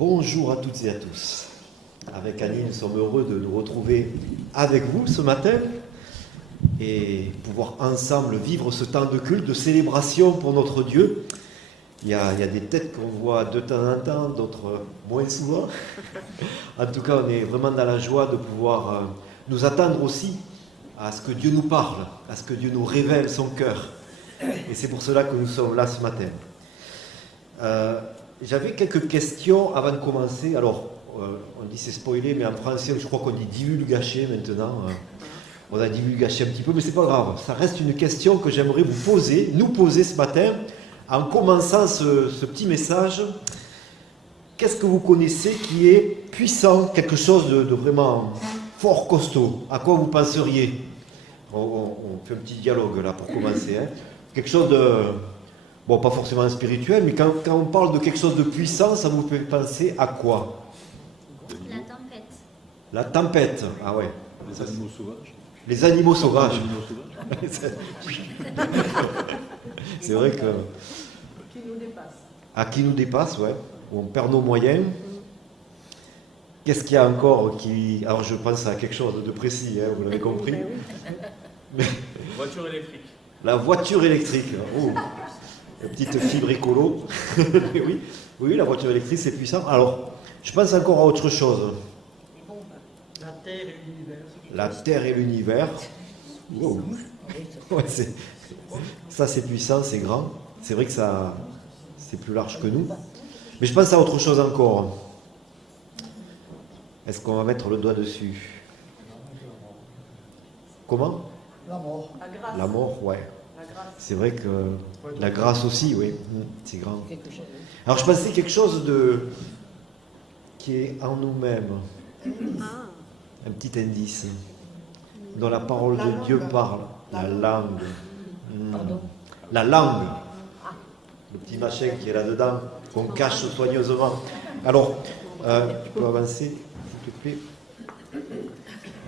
Bonjour à toutes et à tous. Avec Annie, nous sommes heureux de nous retrouver avec vous ce matin et pouvoir ensemble vivre ce temps de culte, de célébration pour notre Dieu. Il y a des têtes qu'on voit de temps en temps, d'autres moins souvent. En tout cas, on est vraiment dans la joie de pouvoir nous attendre aussi à ce que Dieu nous parle, à ce que Dieu nous révèle son cœur. Et c'est pour cela que nous sommes là ce matin. J'avais quelques questions avant de commencer. Alors, on dit c'est spoilé, mais en français, je crois qu'on dit divulgacher maintenant. On a divulgaché un petit peu, mais c'est pas grave. Ça reste une question que j'aimerais nous poser ce matin, en commençant ce petit message. Qu'est-ce que vous connaissez qui est puissant, quelque chose de vraiment fort, costaud? À quoi vous penseriez? On fait un petit dialogue là pour commencer. Quelque chose de... Bon, pas forcément spirituel, mais quand on parle de quelque chose de puissant, ça vous fait penser à quoi? La tempête. La tempête, ah ouais. Les animaux sauvages. Les animaux sauvages. Les animaux sauvages. C'est vrai que... Qui nous dépasse. À qui nous dépasse, ouais. Où on perd nos moyens. Qu'est-ce qu'il y a encore qui... Alors je pense à quelque chose de précis, vous l'avez compris. Mais... Voiture électrique. La voiture électrique. Oh. La petite fibre écolo. oui, la voiture électrique, c'est puissant. Alors, je pense encore à autre chose. La Terre et l'univers. La Terre et l'univers. Wow. Ouais, ça, c'est puissant, c'est grand. C'est vrai que ça, c'est plus large que nous. Mais je pense à autre chose encore. Est-ce qu'on va mettre le doigt dessus? Comment? La mort. La grâce. La mort, ouais. La grâce. C'est vrai que la grâce aussi, oui, c'est grand. Alors je pensais quelque chose qui est en nous-mêmes. Un petit indice. Dont la parole de Dieu parle. La langue. La langue. Le petit machin qui est là-dedans, qu'on cache soigneusement. Alors, tu peux avancer, s'il te plaît.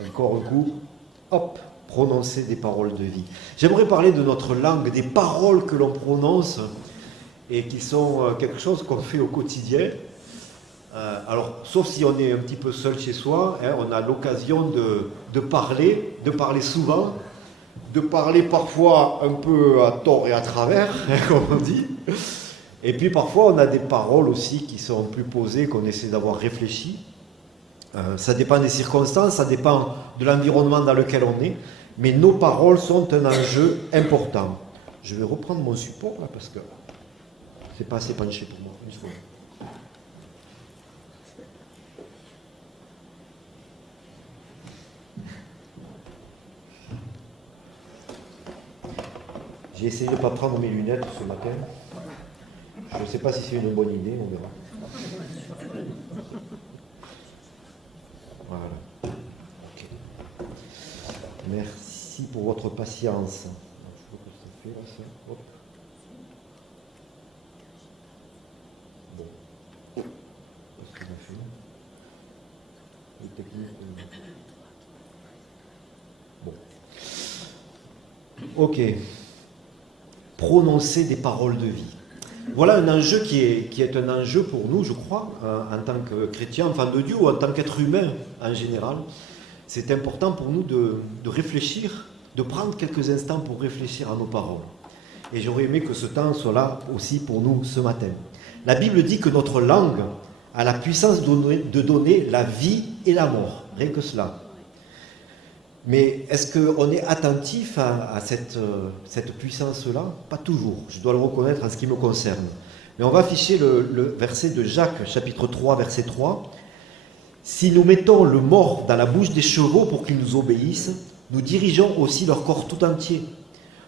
Encore un coup. Hop. Prononcer des paroles de vie. J'aimerais parler de notre langue, des paroles que l'on prononce et qui sont quelque chose qu'on fait au quotidien. Alors, sauf si on est un petit peu seul chez soi, on a l'occasion de parler souvent, de parler parfois un peu à tort et à travers, comme on dit. Et puis parfois, on a des paroles aussi qui sont plus posées, qu'on essaie d'avoir réfléchi. Ça dépend des circonstances, ça dépend de l'environnement dans lequel on est. Mais nos paroles sont un enjeu important. Je vais reprendre mon support là parce que c'est pas assez penché pour moi. Une seconde. J'ai essayé de ne pas prendre mes lunettes ce matin. Je ne sais pas si c'est une bonne idée, on verra. Voilà. Okay. Merci pour votre patience. Je vois que ça fait là, ça. Hop. Bon. Qu'est-ce qu'on a fait? Les techniques. Bon. Ok. Prononcer des paroles de vie. Voilà un enjeu qui est un enjeu pour nous, je crois, en tant que chrétiens, enfants de Dieu, ou en tant qu'être humain en général. C'est important pour nous de réfléchir, de prendre quelques instants pour réfléchir à nos paroles. Et j'aurais aimé que ce temps soit là aussi pour nous ce matin. La Bible dit que notre langue a la puissance de donner la vie et la mort, rien que cela. Mais est-ce qu'on est attentif à cette puissance-là? Pas toujours, je dois le reconnaître en ce qui me concerne. Mais on va afficher le verset de Jacques, chapitre 3, verset 3. « Si nous mettons le mort dans la bouche des chevaux pour qu'ils nous obéissent, nous dirigeons aussi leur corps tout entier.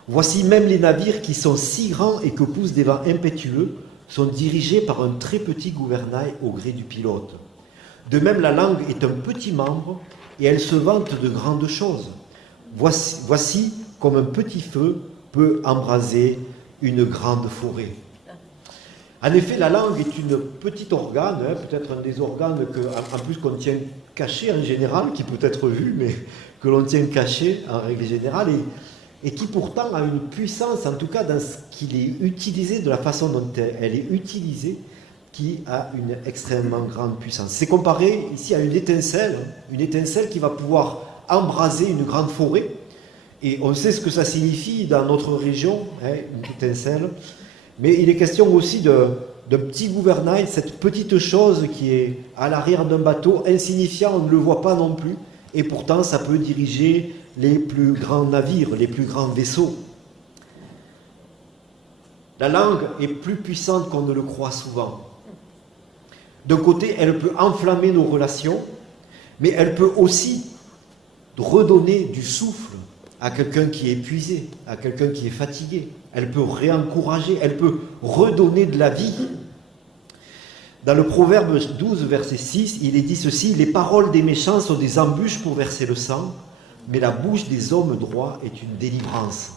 Voici même les navires qui sont si grands et que poussent des vents impétueux sont dirigés par un très petit gouvernail au gré du pilote. De même, la langue est un petit membre, et elle se vante de grandes choses. Voici comme un petit feu peut embraser une grande forêt. » En effet, la langue est une petite organe, peut-être un des organes en plus qu'on tient caché en général, qui peut être vu, mais que l'on tient caché en règle générale, et qui pourtant a une puissance, en tout cas dans ce qu'il est utilisé, de la façon dont elle est utilisée, qui a une extrêmement grande puissance. C'est comparé ici à une étincelle qui va pouvoir embraser une grande forêt. Et on sait ce que ça signifie dans notre région, une étincelle. Mais il est question aussi d'un petit gouvernail, cette petite chose qui est à l'arrière d'un bateau, insignifiant, on ne le voit pas non plus. Et pourtant, ça peut diriger les plus grands navires, les plus grands vaisseaux. La langue est plus puissante qu'on ne le croit souvent. D'un côté, elle peut enflammer nos relations, mais elle peut aussi redonner du souffle à quelqu'un qui est épuisé, à quelqu'un qui est fatigué. Elle peut réencourager, elle peut redonner de la vie. Dans le Proverbe 12, verset 6, il est dit ceci: « Les paroles des méchants sont des embûches pour verser le sang, mais la bouche des hommes droits est une délivrance. »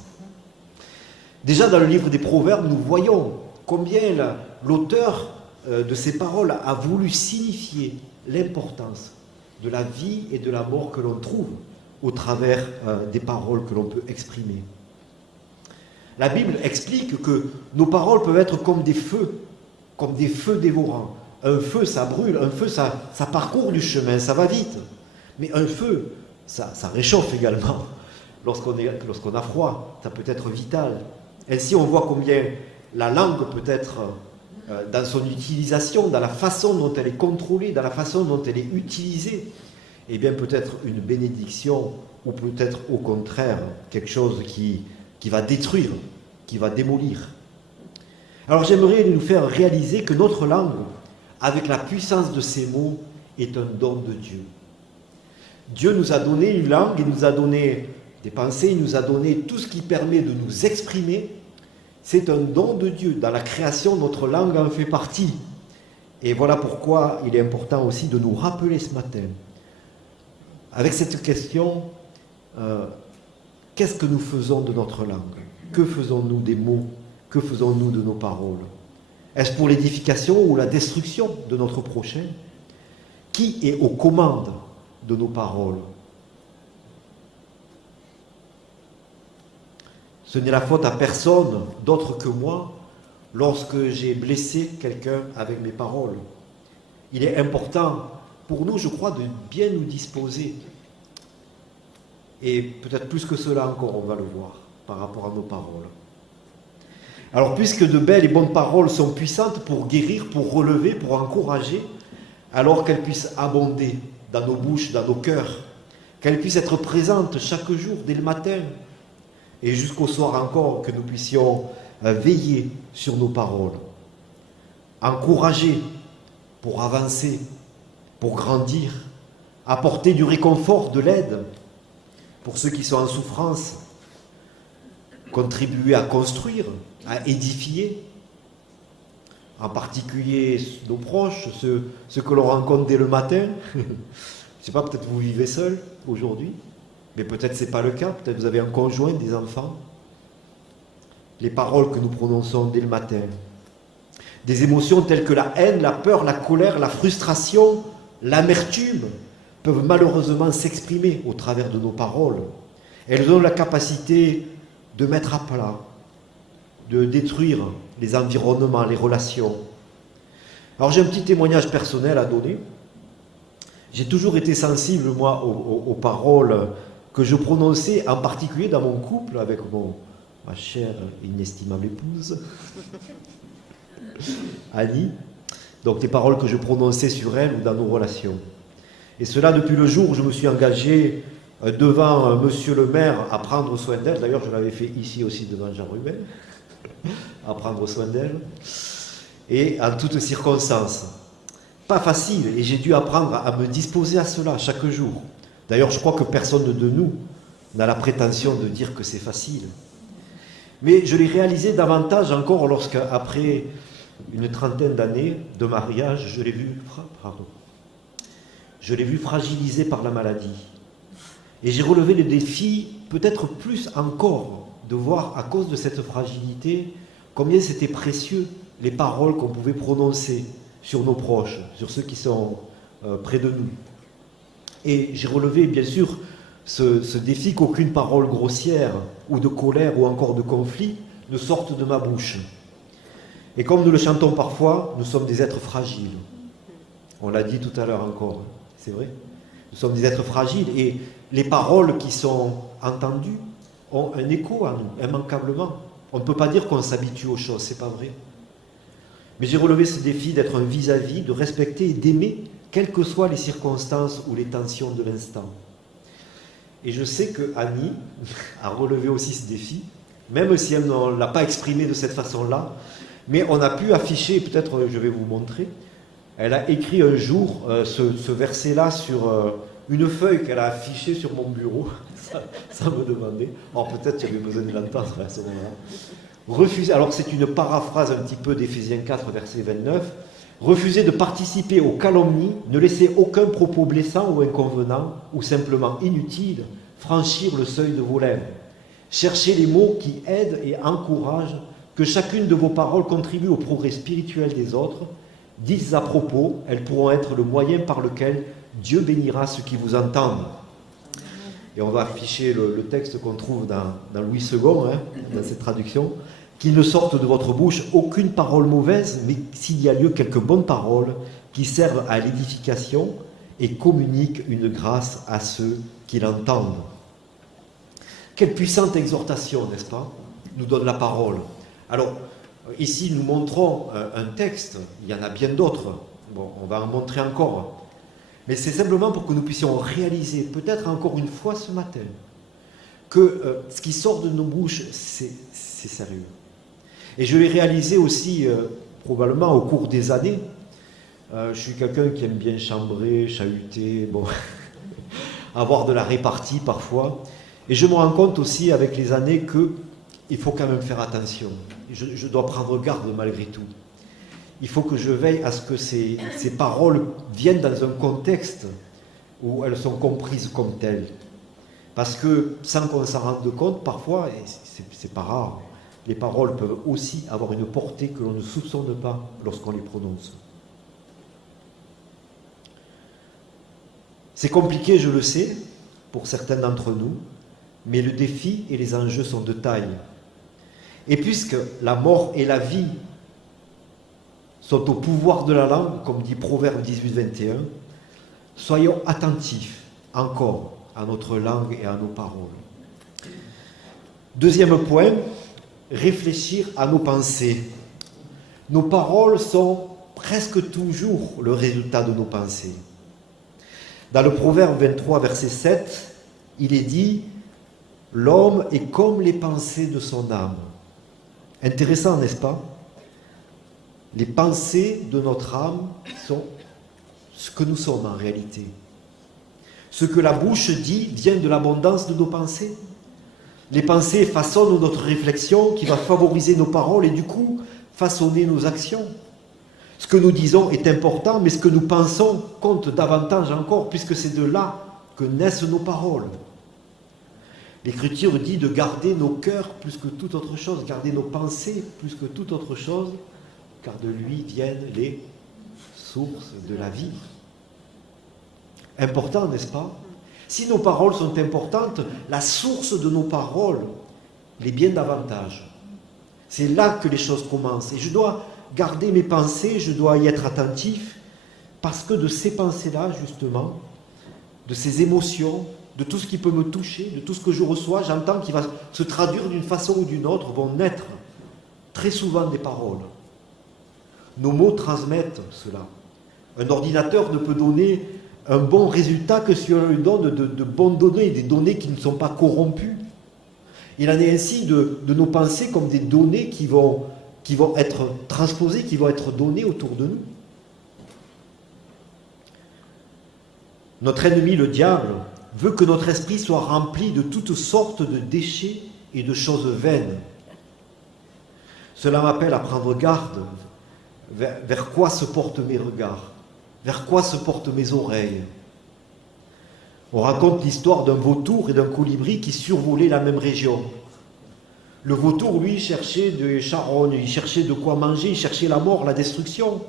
Déjà dans le livre des Proverbes, nous voyons combien l'auteur de ces paroles a voulu signifier l'importance de la vie et de la mort que l'on trouve au travers des paroles que l'on peut exprimer. La Bible explique que nos paroles peuvent être comme des feux dévorants. Un feu, ça brûle, un feu, ça parcourt du chemin, ça va vite. Mais un feu, ça réchauffe également. Lorsqu'on a froid, ça peut être vital. Ainsi, on voit combien la langue peut être, dans son utilisation, dans la façon dont elle est contrôlée, dans la façon dont elle est utilisée, eh bien peut-être une bénédiction ou peut-être au contraire quelque chose qui va détruire, qui va démolir. Alors j'aimerais nous faire réaliser que notre langue, avec la puissance de ses mots, est un don de Dieu. Dieu nous a donné une langue, il nous a donné des pensées, il nous a donné tout ce qui permet de nous exprimer. C'est un don de Dieu. Dans la création, notre langue en fait partie. Et voilà pourquoi il est important aussi de nous rappeler ce matin, avec cette question, qu'est-ce que nous faisons de notre langue? Que faisons-nous des mots? Que faisons-nous de nos paroles? Est-ce pour l'édification ou la destruction de notre prochain? Qui est aux commandes de nos paroles? Ce n'est la faute à personne d'autre que moi lorsque j'ai blessé quelqu'un avec mes paroles. Il est important pour nous, je crois, de bien nous disposer. Et peut-être plus que cela encore, on va le voir, par rapport à nos paroles. Alors, puisque de belles et bonnes paroles sont puissantes pour guérir, pour relever, pour encourager, alors qu'elles puissent abonder dans nos bouches, dans nos cœurs, qu'elles puissent être présentes chaque jour, dès le matin, et jusqu'au soir encore, que nous puissions veiller sur nos paroles. Encourager pour avancer, pour grandir, apporter du réconfort, de l'aide pour ceux qui sont en souffrance, contribuer à construire, à édifier, en particulier nos proches, ceux que l'on rencontre dès le matin. Je ne sais pas, peut-être vous vivez seul aujourd'hui, mais peut-être ce n'est pas le cas, peut-être vous avez un conjoint, des enfants. Les paroles que nous prononçons dès le matin. Des émotions telles que la haine, la peur, la colère, la frustration, l'amertume peuvent malheureusement s'exprimer au travers de nos paroles. Elles ont la capacité de mettre à plat, de détruire les environnements, les relations. Alors j'ai un petit témoignage personnel à donner. J'ai toujours été sensible, moi, aux paroles que je prononçais, en particulier dans mon couple avec ma chère inestimable épouse, Annie. Donc des paroles que je prononçais sur elle ou dans nos relations. Et cela depuis le jour où je me suis engagé devant monsieur le maire à prendre soin d'elle. D'ailleurs, je l'avais fait ici aussi devant Jean Ruben, à prendre soin d'elle. Et en toutes circonstances. Pas facile, et j'ai dû apprendre à me disposer à cela chaque jour. D'ailleurs, je crois que personne de nous n'a la prétention de dire que c'est facile. Mais je l'ai réalisé davantage encore lorsque, après une trentaine d'années de mariage, je l'ai vu fragilisé par la maladie. Et j'ai relevé le défi, peut-être plus encore, de voir à cause de cette fragilité, combien c'était précieux les paroles qu'on pouvait prononcer sur nos proches, sur ceux qui sont près de nous. Et j'ai relevé, bien sûr, ce défi qu'aucune parole grossière, ou de colère, ou encore de conflit, ne sorte de ma bouche. Et comme nous le chantons parfois, nous sommes des êtres fragiles. On l'a dit tout à l'heure encore, c'est vrai. Nous sommes des êtres fragiles et les paroles qui sont entendues ont un écho à nous, immanquablement. On ne peut pas dire qu'on s'habitue aux choses, c'est pas vrai. Mais j'ai relevé ce défi d'être un vis-à-vis, de respecter et d'aimer, quelles que soient les circonstances ou les tensions de l'instant. Et je sais que Annie a relevé aussi ce défi, même si elle ne l'a pas exprimé de cette façon-là, mais on a pu afficher, peut-être je vais vous montrer, elle a écrit un jour ce verset-là sur une feuille qu'elle a affichée sur mon bureau, sans me demander. Alors peut-être j'avais besoin de l'entendre à ce moment-là. Refuser, alors c'est une paraphrase un petit peu d'Éphésiens 4, verset 29. Refuser de participer aux calomnies, ne laisser aucun propos blessant ou inconvenant, ou simplement inutile, franchir le seuil de vos lèvres. Cherchez les mots qui aident et encouragent, que chacune de vos paroles contribue au progrès spirituel des autres. Dites à propos, elles pourront être le moyen par lequel Dieu bénira ceux qui vous entendent. Et on va afficher le texte qu'on trouve dans Louis II, dans cette traduction. Qu'il ne sorte de votre bouche aucune parole mauvaise, mais s'il y a lieu, quelques bonnes paroles qui servent à l'édification et communiquent une grâce à ceux qui l'entendent. Quelle puissante exhortation, n'est-ce pas, nous donne la parole. Alors, ici, nous montrons un texte, il y en a bien d'autres, bon, on va en montrer encore, mais c'est simplement pour que nous puissions réaliser, peut-être encore une fois ce matin, que ce qui sort de nos bouches, c'est sérieux. Et je l'ai réalisé aussi, probablement, au cours des années. Je suis quelqu'un qui aime bien chambrer, chahuter, bon, avoir de la répartie parfois. Et je me rends compte aussi, avec les années, qu'il faut quand même faire attention. Je dois prendre garde malgré tout. Il faut que je veille à ce que ces paroles viennent dans un contexte où elles sont comprises comme telles. Parce que, sans qu'on s'en rende compte, parfois, et c'est pas rare, les paroles peuvent aussi avoir une portée que l'on ne soupçonne pas lorsqu'on les prononce. C'est compliqué, je le sais, pour certains d'entre nous, mais le défi et les enjeux sont de taille. Et puisque la mort et la vie sont au pouvoir de la langue, comme dit Proverbe 18-21, soyons attentifs encore à notre langue et à nos paroles. Deuxième point, réfléchir à nos pensées. Nos paroles sont presque toujours le résultat de nos pensées. Dans le Proverbe 23, verset 7, il est dit « L'homme est comme les pensées de son âme ». Intéressant, n'est-ce pas? Les pensées de notre âme sont ce que nous sommes en réalité. Ce que la bouche dit vient de l'abondance de nos pensées. Les pensées façonnent notre réflexion qui va favoriser nos paroles et du coup façonner nos actions. Ce que nous disons est important, mais ce que nous pensons compte davantage encore, puisque c'est de là que naissent nos paroles. L'Écriture dit de garder nos cœurs plus que toute autre chose, garder nos pensées plus que toute autre chose, car de lui viennent les sources de la vie. Important, n'est-ce pas? Si nos paroles sont importantes, la source de nos paroles l'est bien davantage. C'est là que les choses commencent. Et je dois garder mes pensées, je dois y être attentif, parce que de ces pensées-là, justement, de ces émotions, de tout ce qui peut me toucher, de tout ce que je reçois, j'entends qu'il va se traduire d'une façon ou d'une autre, vont naître très souvent des paroles. Nos mots transmettent cela. Un ordinateur ne peut donner un bon résultat que si on lui donne de bonnes données, des données qui ne sont pas corrompues. Il en est ainsi de nos pensées comme des données qui vont être transposées, qui vont être données autour de nous. Notre ennemi, le diable, veut que notre esprit soit rempli de toutes sortes de déchets et de choses vaines. Cela m'appelle à prendre garde vers quoi se portent mes regards, vers quoi se portent mes oreilles. On raconte l'histoire d'un vautour et d'un colibri qui survolaient la même région. Le vautour, lui, cherchait des charognes, il cherchait de quoi manger, il cherchait la mort, la destruction.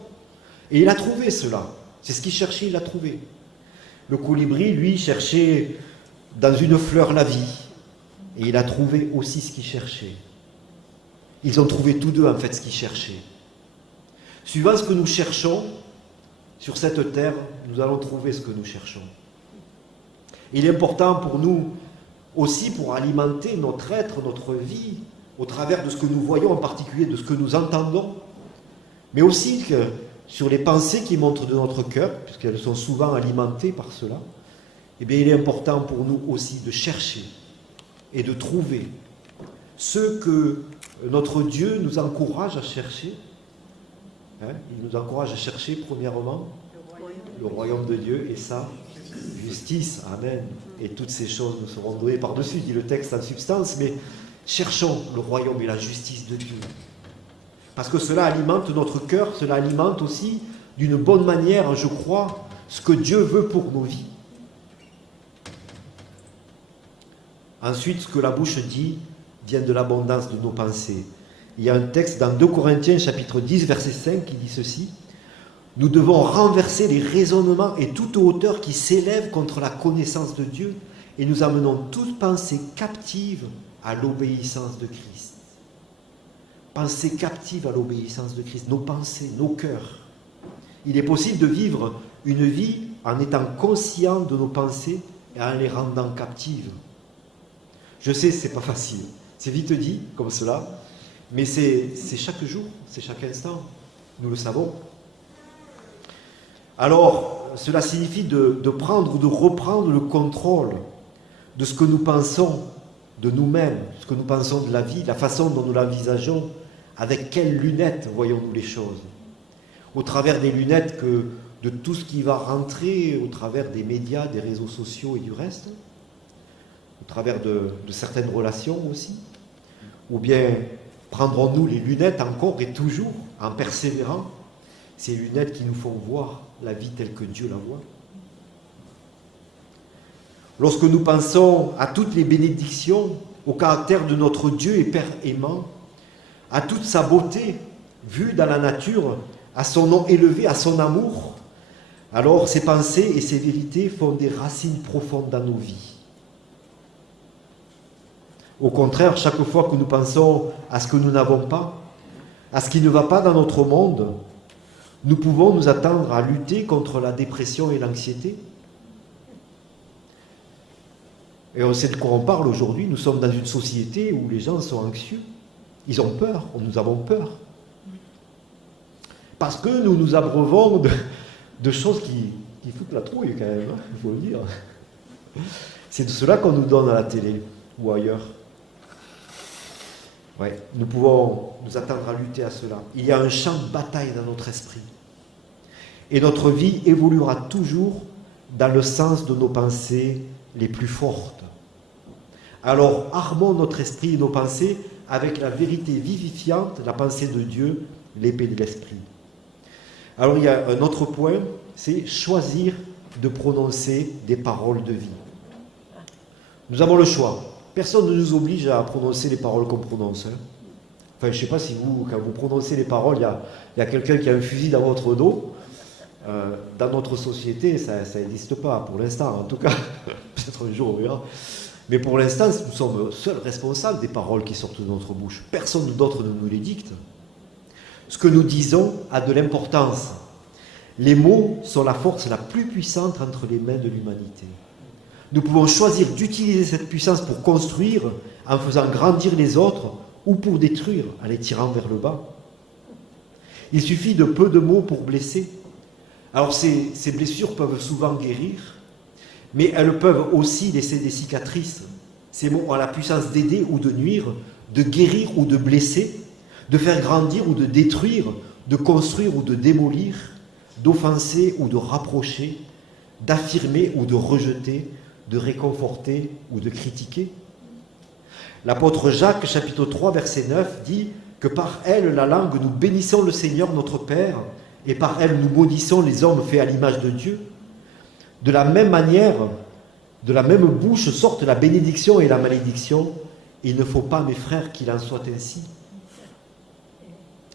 Et il a trouvé cela. C'est ce qu'il cherchait, il l'a trouvé. Le colibri, lui, cherchait dans une fleur la vie. Et il a trouvé aussi ce qu'il cherchait. Ils ont trouvé tous deux, en fait, ce qu'ils cherchaient. Suivant ce que nous cherchons, sur cette terre, nous allons trouver ce que nous cherchons. Il est important pour nous aussi pour alimenter notre être, notre vie, au travers de ce que nous voyons, en particulier de ce que nous entendons, mais aussi que sur les pensées qui montent de notre cœur, puisqu'elles sont souvent alimentées par cela, eh bien, il est important pour nous aussi de chercher et de trouver ce que notre Dieu nous encourage à chercher. Il nous encourage à chercher, premièrement, le royaume de Dieu et sa justice. Amen. Et toutes ces choses nous seront données par-dessus, dit le texte en substance, mais cherchons le royaume et la justice de Dieu. Parce que cela alimente notre cœur, cela alimente aussi d'une bonne manière, je crois, ce que Dieu veut pour nos vies. Ensuite, ce que la bouche dit vient de l'abondance de nos pensées. Il y a un texte dans 2 Corinthiens chapitre 10, verset 5 qui dit ceci. Nous devons renverser les raisonnements et toute hauteur qui s'élève contre la connaissance de Dieu et nous amenons toute pensée captive à l'obéissance de Christ. Pensée captive à l'obéissance de Christ, nos pensées, nos cœurs. Il est possible de vivre une vie en étant conscient de nos pensées et en les rendant captives. Je sais, ce n'est pas facile. C'est vite dit, comme cela, mais c'est chaque jour, c'est chaque instant. Nous le savons. Alors, cela signifie de prendre ou de reprendre le contrôle de ce que nous pensons de nous-mêmes, ce que nous pensons de la vie, la façon dont nous l'envisageons, avec quelles lunettes voyons-nous les choses. Au travers des lunettes de tout ce qui va rentrer, au travers des médias, des réseaux sociaux et du reste, au travers de certaines relations aussi, ou bien prendrons-nous les lunettes encore et toujours, en persévérant, ces lunettes qui nous font voir la vie telle que Dieu la voit. Lorsque nous pensons à toutes les bénédictions, au caractère de notre Dieu et Père aimant, à toute sa beauté vue dans la nature, à son nom élevé, à son amour, alors ces pensées et ces vérités font des racines profondes dans nos vies. Au contraire, chaque fois que nous pensons à ce que nous n'avons pas, à ce qui ne va pas dans notre monde, nous pouvons nous attendre à lutter contre la dépression et l'anxiété. Et on sait de quoi on parle aujourd'hui. Nous sommes dans une société où les gens sont anxieux. Ils ont peur, nous avons peur. Parce que nous nous abreuvons de choses qui foutent la trouille quand même, il faut le dire. C'est de cela qu'on nous donne à la télé ou ailleurs. Ouais, nous pouvons nous attendre à lutter à cela. Il y a un champ de bataille dans notre esprit. Et notre vie évoluera toujours dans le sens de nos pensées les plus fortes. Alors, armons notre esprit et nos pensées avec la vérité vivifiante, la pensée de Dieu, l'épée de l'esprit. Alors, il y a un autre point, c'est choisir de prononcer des paroles de vie. Nous avons le choix. Personne ne nous oblige à prononcer les paroles qu'on prononce. Enfin, je ne sais pas si vous, quand vous prononcez les paroles, il y a quelqu'un qui a un fusil dans votre dos. Dans notre société, ça n'existe pas pour l'instant, en tout cas. Peut-être un jour on verra. Mais pour l'instant, nous sommes seuls responsables des paroles qui sortent de notre bouche. Personne d'autre ne nous les dicte. Ce que nous disons a de l'importance. Les mots sont la force la plus puissante entre les mains de l'humanité. Nous pouvons choisir d'utiliser cette puissance pour construire, en faisant grandir les autres, ou pour détruire, en les tirant vers le bas. Il suffit de peu de mots pour blesser. Alors ces blessures peuvent souvent guérir, mais elles peuvent aussi laisser des cicatrices. Ces mots ont la puissance d'aider ou de nuire, de guérir ou de blesser, de faire grandir ou de détruire, de construire ou de démolir, d'offenser ou de rapprocher, d'affirmer ou de rejeter, de réconforter ou de critiquer. L'apôtre Jacques, chapitre 3, verset 9, dit que par elle, la langue, nous bénissons le Seigneur notre Père, et par elle, nous maudissons les hommes faits à l'image de Dieu. De la même manière, de la même bouche sortent la bénédiction et la malédiction. Il ne faut pas, mes frères, qu'il en soit ainsi.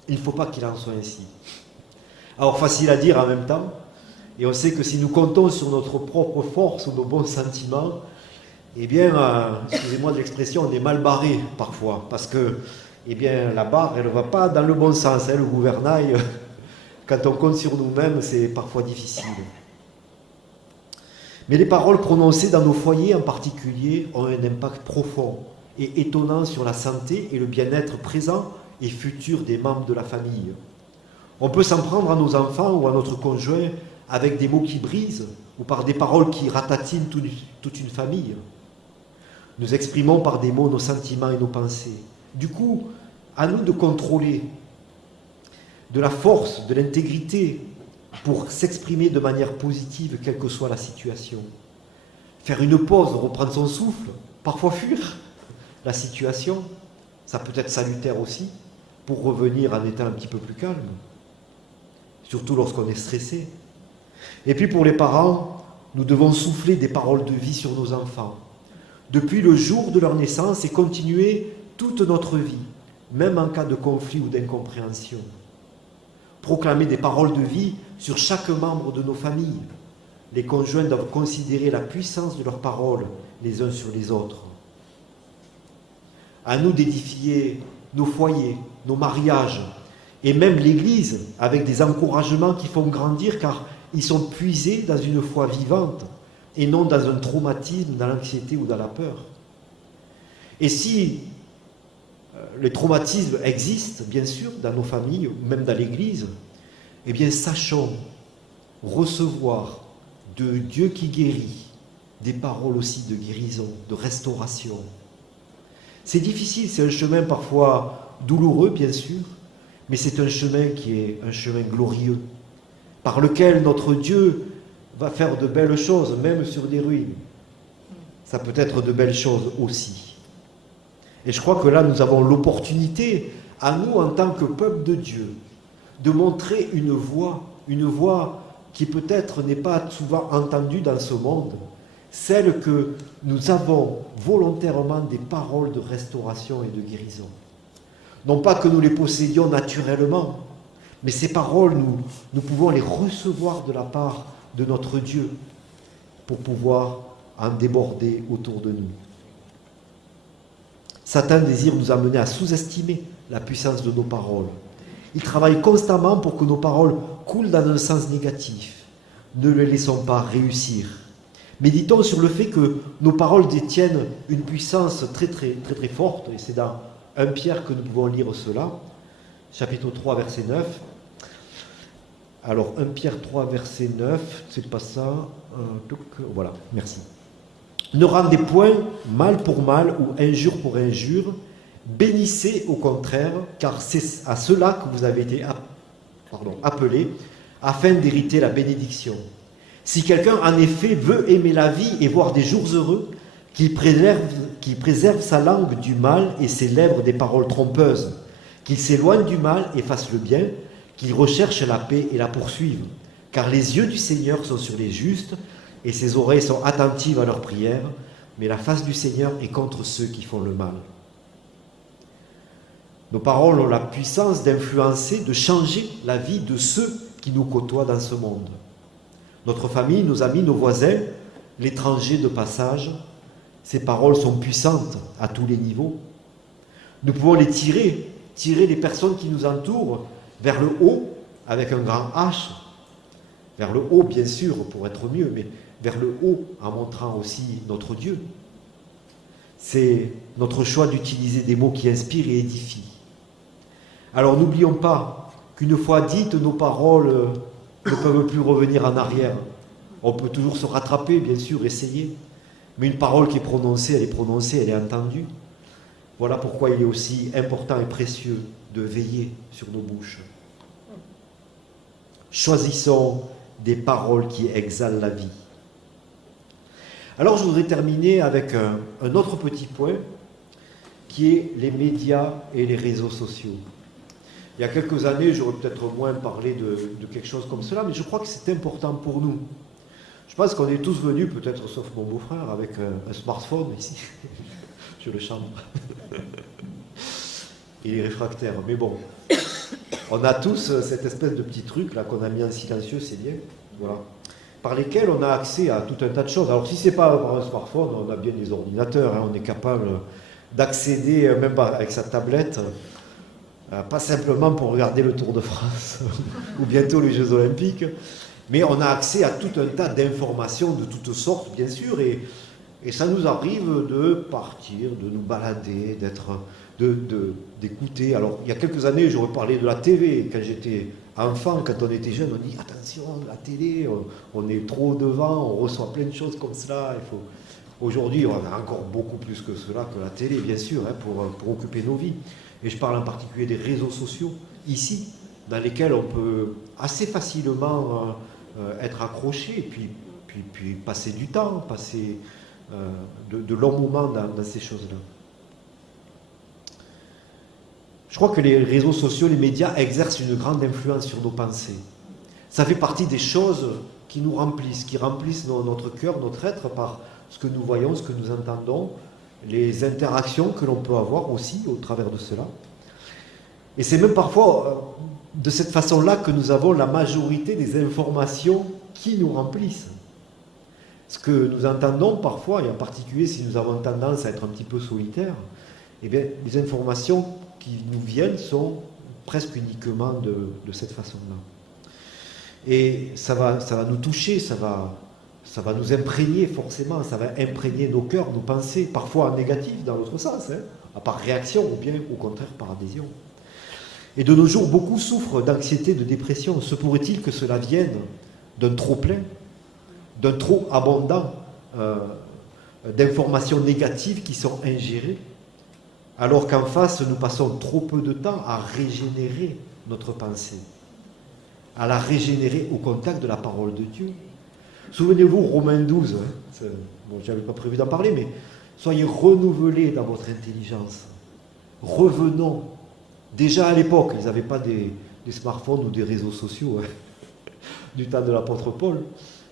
Il ne faut pas qu'il en soit ainsi. Alors, facile à dire en même temps, et on sait que si nous comptons sur notre propre force ou nos bons sentiments, eh bien, excusez-moi de l'expression, on est mal barré parfois, parce que, eh bien, la barre, elle ne va pas dans le bon sens, hein, le gouvernail, Quand on compte sur nous-mêmes, c'est parfois difficile. Mais les paroles prononcées dans nos foyers en particulier ont un impact profond et étonnant sur la santé et le bien-être présent et futur des membres de la famille. On peut s'en prendre à nos enfants ou à notre conjoint avec des mots qui brisent ou par des paroles qui ratatinent toute une famille. Nous exprimons par des mots nos sentiments et nos pensées. Du coup, à nous de contrôler de la force, de l'intégrité pour s'exprimer de manière positive, quelle que soit la situation. Faire une pause, reprendre son souffle, parfois fuir la situation, ça peut être salutaire aussi, pour revenir en étant un petit peu plus calme, surtout lorsqu'on est stressé. Et puis pour les parents, nous devons souffler des paroles de vie sur nos enfants, depuis le jour de leur naissance et continuer toute notre vie, même en cas de conflit ou d'incompréhension. Proclamer des paroles de vie sur chaque membre de nos familles. Les conjoints doivent considérer la puissance de leurs paroles les uns sur les autres. À nous d'édifier nos foyers, nos mariages, et même l'Église, avec des encouragements qui font grandir, car ils sont puisés dans une foi vivante, et non dans un traumatisme, dans l'anxiété ou dans la peur. Et si les traumatismes existent, bien sûr, dans nos familles, ou même dans l'Église, eh bien, sachons recevoir de Dieu qui guérit des paroles aussi de guérison, de restauration. C'est difficile, c'est un chemin parfois douloureux, bien sûr, mais c'est un chemin qui est un chemin glorieux, par lequel notre Dieu va faire de belles choses, même sur des ruines. Ça peut être de belles choses aussi. Et je crois que là, nous avons l'opportunité, à nous, en tant que peuple de Dieu, de montrer une voix qui peut-être n'est pas souvent entendue dans ce monde, celle que nous avons volontairement des paroles de restauration et de guérison. Non pas que nous les possédions naturellement, mais ces paroles, nous pouvons les recevoir de la part de notre Dieu pour pouvoir en déborder autour de nous. Satan désire nous amener à sous-estimer la puissance de nos paroles. Il travaille constamment pour que nos paroles coulent dans un sens négatif. Ne les laissons pas réussir. Méditons sur le fait que nos paroles détiennent une puissance très forte, et c'est dans 1 Pierre que nous pouvons lire cela, chapitre 3, verset 9. Alors, 1 Pierre 3, verset 9, c'est pas ça. Voilà, merci. Ne rendez point mal pour mal ou injure pour injure, bénissez au contraire, car c'est à cela que vous avez été appelés, afin d'hériter la bénédiction. Si quelqu'un en effet veut aimer la vie et voir des jours heureux, qu'il préserve sa langue du mal et ses lèvres des paroles trompeuses, qu'il s'éloigne du mal et fasse le bien, qu'il recherche la paix et la poursuive. Car les yeux du Seigneur sont sur les justes, et ses oreilles sont attentives à leurs prières, mais la face du Seigneur est contre ceux qui font le mal. Nos paroles ont la puissance d'influencer, de changer la vie de ceux qui nous côtoient dans ce monde. Notre famille, nos amis, nos voisins, l'étranger de passage, ces paroles sont puissantes à tous les niveaux. Nous pouvons les tirer les personnes qui nous entourent vers le haut, avec un grand H, vers le haut bien sûr pour être mieux, mais vers le haut en montrant aussi notre Dieu. C'est notre choix d'utiliser des mots qui inspirent et édifient. Alors n'oublions pas qu'une fois dites, nos paroles ne peuvent plus revenir en arrière. On peut toujours se rattraper, bien sûr, essayer, mais une parole qui est prononcée, elle est entendue. Voilà pourquoi il est aussi important et précieux de veiller sur nos bouches. Choisissons des paroles qui exhalent la vie. Alors je voudrais terminer avec un autre petit point qui est les médias et les réseaux sociaux. Il y a quelques années, j'aurais peut-être moins parlé de quelque chose comme cela, mais je crois que c'est important pour nous. Je pense qu'on est tous venus, peut-être sauf mon beau-frère, avec un smartphone ici, sur le chambre. Il est réfractaire, mais bon. On a tous cette espèce de petit truc là qu'on a mis en silencieux, c'est bien, voilà, par lesquels on a accès à tout un tas de choses. Alors si ce n'est pas par un smartphone, on a bien des ordinateurs, hein, on est capable d'accéder, même avec sa tablette, pas simplement pour regarder le Tour de France ou bientôt les Jeux Olympiques, mais on a accès à tout un tas d'informations de toutes sortes, bien sûr, et ça nous arrive de partir, de nous balader, d'écouter. Alors, il y a quelques années, j'aurais parlé de la télé. Quand j'étais enfant, quand on était jeune, on dit attention, la télé, on est trop devant, on reçoit plein de choses comme cela. Aujourd'hui, on a encore beaucoup plus que cela que la télé, bien sûr, hein, pour occuper nos vies. Et je parle en particulier des réseaux sociaux, ici, dans lesquels on peut assez facilement être accroché, et puis passer du temps, passer de longs moments dans ces choses-là. Je crois que les réseaux sociaux, les médias exercent une grande influence sur nos pensées. Ça fait partie des choses qui nous remplissent, qui remplissent notre cœur, notre être par ce que nous voyons, ce que nous entendons, les interactions que l'on peut avoir aussi au travers de cela. Et c'est même parfois de cette façon-là que nous avons la majorité des informations qui nous remplissent. Ce que nous entendons parfois, et en particulier si nous avons tendance à être un petit peu solitaires, eh bien, les informations qui nous viennent sont presque uniquement de cette façon-là. Et ça va nous toucher, ça va nous imprégner forcément, ça va imprégner nos cœurs, nos pensées, parfois en négatif dans l'autre sens, hein, par réaction ou bien au contraire par adhésion. Et de nos jours, beaucoup souffrent d'anxiété, de dépression. Se pourrait-il que cela vienne d'un trop plein, d'un trop abondant d'informations négatives qui sont ingérées, alors qu'en face, nous passons trop peu de temps à régénérer notre pensée, à la régénérer au contact de la parole de Dieu. Souvenez-vous, Romains 12, hein, bon, je n'avais pas prévu d'en parler, mais soyez renouvelés dans votre intelligence. Revenons. Déjà à l'époque, ils n'avaient pas des smartphones ou des réseaux sociaux hein, du temps de l'apôtre Paul.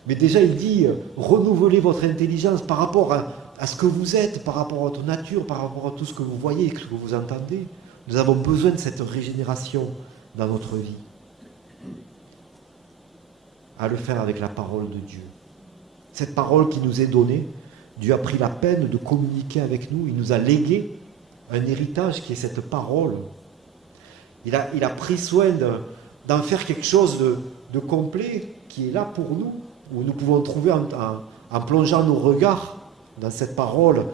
Mais déjà, il dit, renouvelez votre intelligence par rapport à ce que vous êtes, par rapport à votre nature, par rapport à tout ce que vous voyez, ce que vous entendez. Nous avons besoin de cette régénération dans notre vie. À le faire avec la parole de Dieu. Cette parole qui nous est donnée, Dieu a pris la peine de communiquer avec nous. Il nous a légué un héritage qui est cette parole. Il a pris soin d'en faire quelque chose de complet qui est là pour nous, où nous pouvons trouver en plongeant nos regards dans cette parole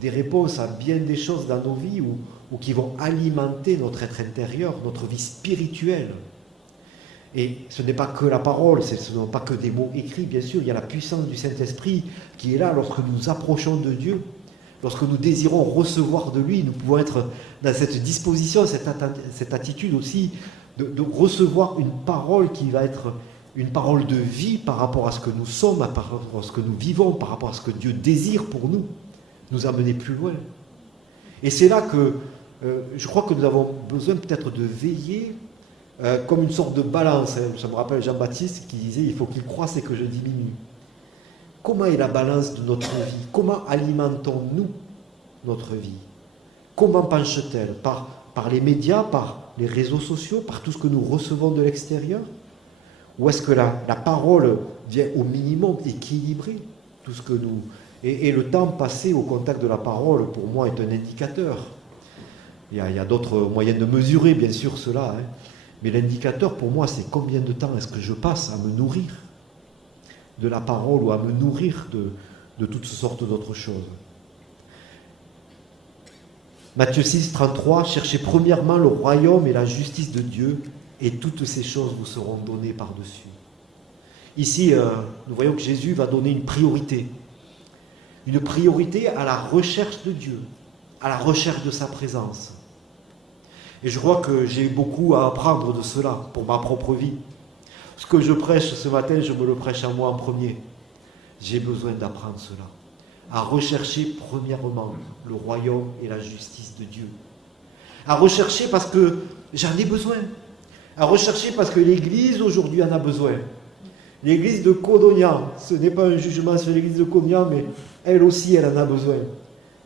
des réponses à bien des choses dans nos vies ou qui vont alimenter notre être intérieur, notre vie spirituelle. Et ce n'est pas que la parole, ce ne sont pas que des mots écrits, bien sûr, il y a la puissance du Saint-Esprit qui est là lorsque nous nous approchons de Dieu, lorsque nous désirons recevoir de lui, nous pouvons être dans cette disposition, cette attitude aussi de recevoir une parole qui va être une parole de vie par rapport à ce que nous sommes, par rapport à ce que nous vivons, par rapport à ce que Dieu désire pour nous amener plus loin. Et c'est là que je crois que nous avons besoin peut-être de veiller comme une sorte de balance. Ça me rappelle Jean-Baptiste qui disait « il faut qu'il croisse et que je diminue ». Comment est la balance de notre vie? Comment alimentons-nous notre vie? Comment penche-t-elle? Par les médias, par les réseaux sociaux, par tout ce que nous recevons de l'extérieur? Ou est-ce que la parole vient au minimum équilibrer tout ce que nous... Et le temps passé au contact de la parole, pour moi, est un indicateur. Il y a d'autres moyens de mesurer, bien sûr, cela. Hein. Mais l'indicateur, pour moi, c'est combien de temps est-ce que je passe à me nourrir de la parole ou à me nourrir de toutes sortes d'autres choses. Matthieu 6, 33, cherchez premièrement le royaume et la justice de Dieu, et toutes ces choses vous seront données par-dessus. Ici, nous voyons que Jésus va donner une priorité à la recherche de Dieu, à la recherche de sa présence. Et je crois que j'ai beaucoup à apprendre de cela pour ma propre vie. Ce que je prêche ce matin, je me le prêche à moi en premier. J'ai besoin d'apprendre cela. À rechercher premièrement le royaume et la justice de Dieu. À rechercher parce que j'en ai besoin. À rechercher parce que l'Église aujourd'hui en a besoin. L'Église de Codonia, ce n'est pas un jugement sur l'Église de Codonia, mais elle aussi, elle en a besoin.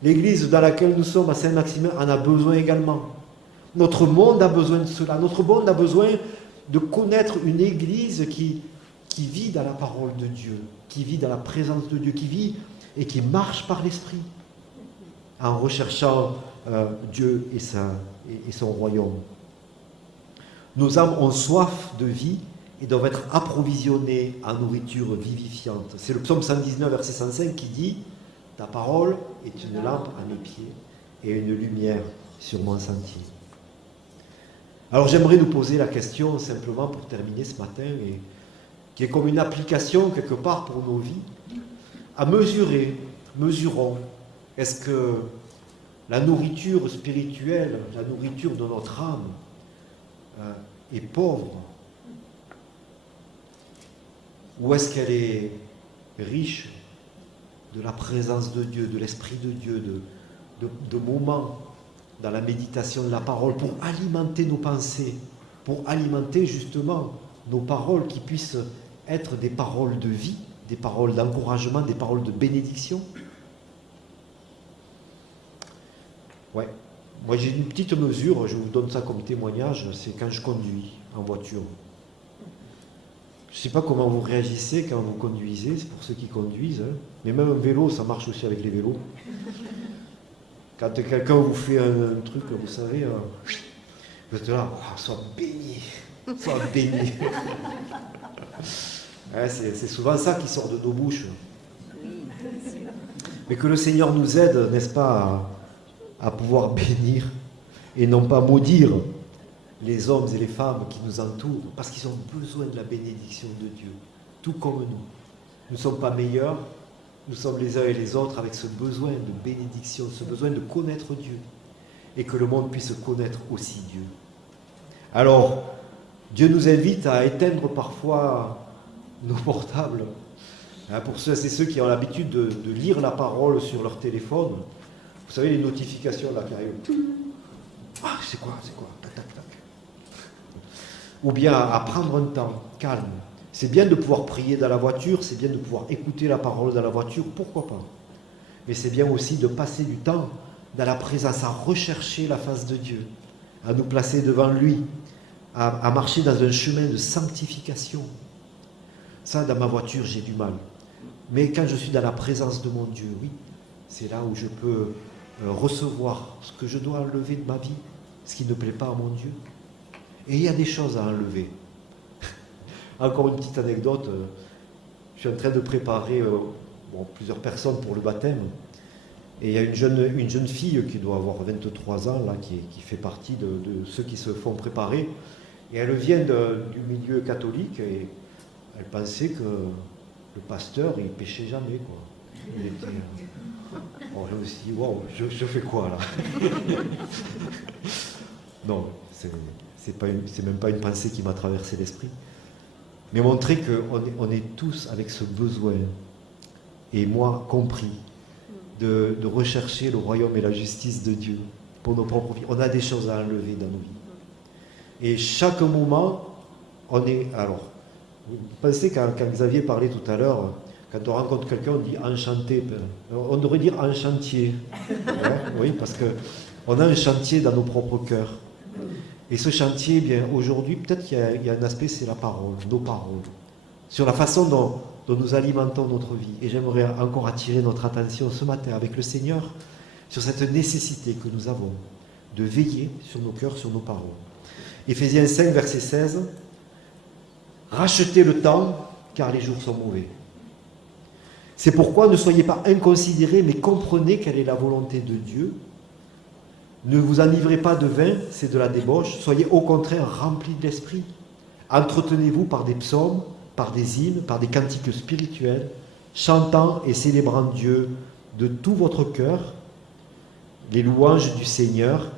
L'Église dans laquelle nous sommes à Saint-Maximin en a besoin également. Notre monde a besoin de cela. Notre monde a besoin de connaître une Église qui vit dans la parole de Dieu, qui vit dans la présence de Dieu, qui vit et qui marche par l'Esprit, en recherchant Dieu et son royaume. Nos âmes ont soif de vie et doivent être approvisionnées en nourriture vivifiante. C'est le psaume 119, verset 105 qui dit « Ta parole est une lampe à mes pieds et une lumière sur mon sentier. » Alors j'aimerais nous poser la question simplement pour terminer ce matin, et qui est comme une application quelque part pour nos vies, à mesurons, est-ce que la nourriture spirituelle, la nourriture de notre âme est pauvre, ou est-ce qu'elle est riche de la présence de Dieu, de l'Esprit de Dieu, de moments dans la méditation de la parole pour alimenter nos pensées, pour alimenter justement nos paroles qui puissent être des paroles de vie, des paroles d'encouragement, des paroles de bénédiction. Ouais. Moi j'ai une petite mesure, je vous donne ça comme témoignage, c'est quand je conduis en voiture. Je ne sais pas comment vous réagissez quand vous conduisez, c'est pour ceux qui conduisent, hein. Mais même un vélo, ça marche aussi avec les vélos. Quand quelqu'un vous fait un truc, vous savez, vous êtes là, oh, sois béni, sois béni. Ouais, c'est souvent ça qui sort de nos bouches. Mais que le Seigneur nous aide, n'est-ce pas, à pouvoir bénir et non pas maudire les hommes et les femmes qui nous entourent, parce qu'ils ont besoin de la bénédiction de Dieu, tout comme nous. Nous ne sommes pas meilleurs, nous sommes les uns et les autres avec ce besoin de bénédiction, ce besoin de connaître Dieu, et que le monde puisse connaître aussi Dieu. Alors, Dieu nous invite à éteindre parfois nos portables. Pour ceux et ceux qui ont l'habitude de lire la parole sur leur téléphone, vous savez, les notifications là qui arrivent. Ah, c'est quoi tac, tac, tac. Ou bien à prendre un temps calme. C'est bien de pouvoir prier dans la voiture, c'est bien de pouvoir écouter la parole dans la voiture, pourquoi pas. Mais c'est bien aussi de passer du temps dans la présence, à rechercher la face de Dieu, à nous placer devant lui, à marcher dans un chemin de sanctification. Ça, dans ma voiture, j'ai du mal. Mais quand je suis dans la présence de mon Dieu, oui, c'est là où je peux recevoir ce que je dois enlever de ma vie, ce qui ne plaît pas à mon Dieu. Et il y a des choses à enlever. Encore une petite anecdote, je suis en train de préparer plusieurs personnes pour le baptême. Et il y a une jeune fille qui doit avoir 23 ans, là, qui fait partie de ceux qui se font préparer. Et elle vient du milieu catholique et elle pensait que le pasteur, il péchait jamais, quoi. Il était... je me suis dit, wow, je fais quoi, là? Non, c'est même pas une pensée qui m'a traversé l'esprit. Mais montrer qu'on est tous avec ce besoin, et moi compris, de rechercher le royaume et la justice de Dieu pour nos propres vies. On a des choses à enlever dans nos vies. Et chaque moment, on est... Alors, vous pensez quand Xavier parlait tout à l'heure, quand on rencontre quelqu'un, on dit enchanté. On devrait dire en chantier. Oui, parce qu'on a un chantier dans nos propres cœurs. Et ce chantier, eh bien, aujourd'hui, peut-être qu'il y a un aspect, c'est la parole, nos paroles, sur la façon dont nous alimentons notre vie. Et j'aimerais encore attirer notre attention ce matin avec le Seigneur sur cette nécessité que nous avons de veiller sur nos cœurs, sur nos paroles. Éphésiens 5, verset 16, « Rachetez le temps, car les jours sont mauvais. C'est pourquoi ne soyez pas inconsidérés, mais comprenez quelle est la volonté de Dieu. Ne vous enivrez pas de vin, c'est de la débauche. Soyez au contraire remplis de l'esprit. Entretenez-vous par des psaumes, par des hymnes, par des cantiques spirituels, chantant et célébrant Dieu de tout votre cœur, les louanges du Seigneur. »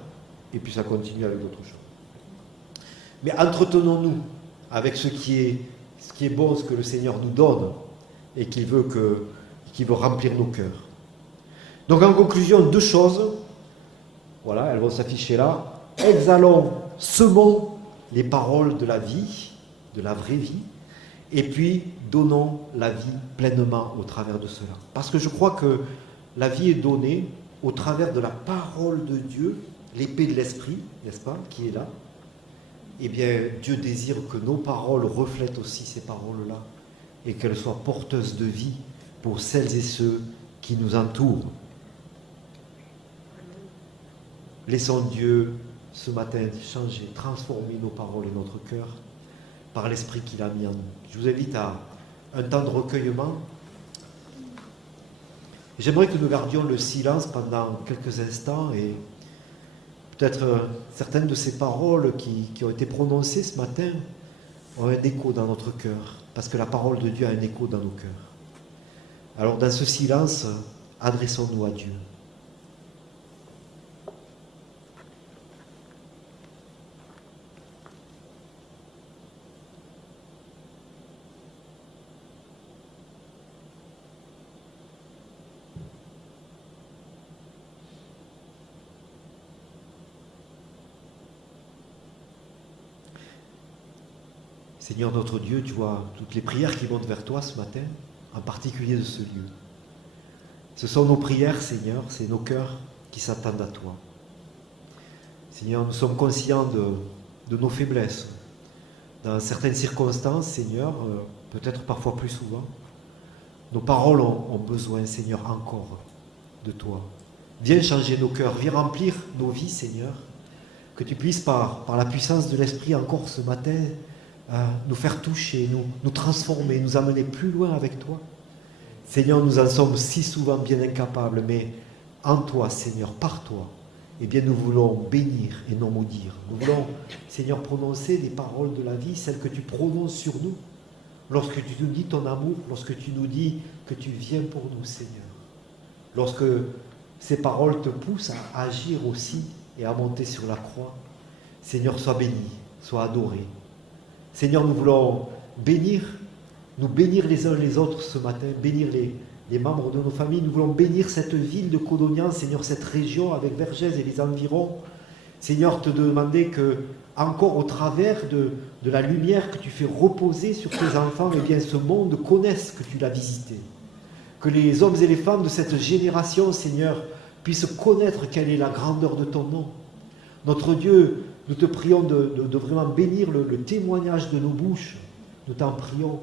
Et puis ça continue avec d'autres choses. Mais entretenons-nous avec ce qui est bon, ce que le Seigneur nous donne et qui veut remplir nos cœurs. Donc en conclusion, 2 choses. Voilà, elles vont s'afficher là. Exhalons, semons les paroles de la vie, de la vraie vie, et puis donnons la vie pleinement au travers de cela. Parce que je crois que la vie est donnée au travers de la parole de Dieu, l'épée de l'esprit, n'est-ce pas, qui est là. Eh bien, Dieu désire que nos paroles reflètent aussi ces paroles-là, et qu'elles soient porteuses de vie pour celles et ceux qui nous entourent. Laissons Dieu ce matin, changer, transformer nos paroles et notre cœur par l'Esprit qu'il a mis en nous. Je vous invite à un temps de recueillement. J'aimerais que nous gardions le silence pendant quelques instants et peut-être certaines de ces paroles qui ont été prononcées ce matin ont un écho dans notre cœur, parce que la parole de Dieu a un écho dans nos cœurs. Alors dans ce silence, adressons-nous à Dieu. Seigneur notre Dieu, tu vois toutes les prières qui montent vers toi ce matin, en particulier de ce lieu. Ce sont nos prières, Seigneur, c'est nos cœurs qui s'attendent à toi. Seigneur, nous sommes conscients de nos faiblesses. Dans certaines circonstances, Seigneur, peut-être parfois plus souvent, nos paroles ont besoin, Seigneur, encore de toi. Viens changer nos cœurs, viens remplir nos vies, Seigneur, que tu puisses par la puissance de l'Esprit encore ce matin nous faire toucher, nous transformer, nous amener plus loin avec toi. Seigneur, nous en sommes si souvent bien incapables, mais en toi, Seigneur, par toi, eh bien nous voulons bénir et non maudire. Nous voulons, Seigneur, prononcer des paroles de la vie, celles que tu prononces sur nous, lorsque tu nous dis ton amour, lorsque tu nous dis que tu viens pour nous, Seigneur. Lorsque ces paroles te poussent à agir aussi et à monter sur la croix, Seigneur, sois béni, sois adoré. Seigneur, nous voulons nous bénir les uns les autres ce matin, bénir les membres de nos familles. Nous voulons bénir cette ville de Codognan, Seigneur, cette région avec Vergès et les environs. Seigneur, te demander que, encore au travers de la lumière que tu fais reposer sur tes enfants, eh bien ce monde connaisse que tu l'as visité. Que les hommes et les femmes de cette génération, Seigneur, puissent connaître quelle est la grandeur de ton nom. Notre Dieu, nous te prions de vraiment bénir le témoignage de nos bouches. Nous t'en prions.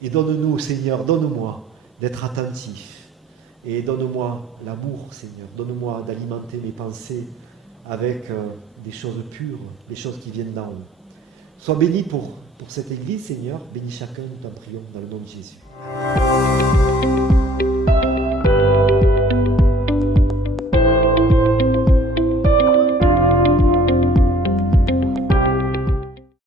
Et donne-nous, Seigneur, donne-moi d'être attentif. Et donne-moi l'amour, Seigneur. Donne-moi d'alimenter mes pensées avec des choses pures, des choses qui viennent d'en haut. Sois béni pour cette Église, Seigneur. Bénis chacun, nous t'en prions, dans le nom de Jésus.